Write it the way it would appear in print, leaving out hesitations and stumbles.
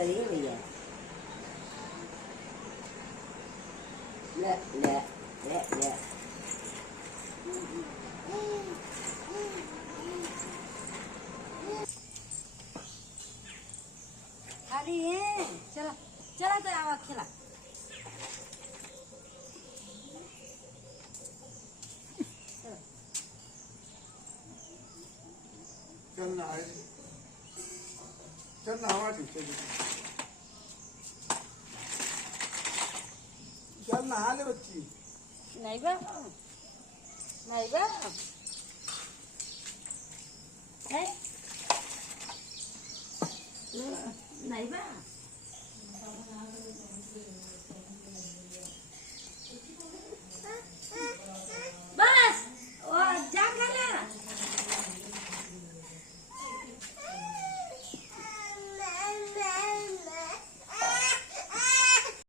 रही है भैया। ले ले ले ले अरे ये चला चला तो आवा खिला चल ना चल नहावा चल नहा ले बच्ची। नहीं बा नहीं बा नहीं बा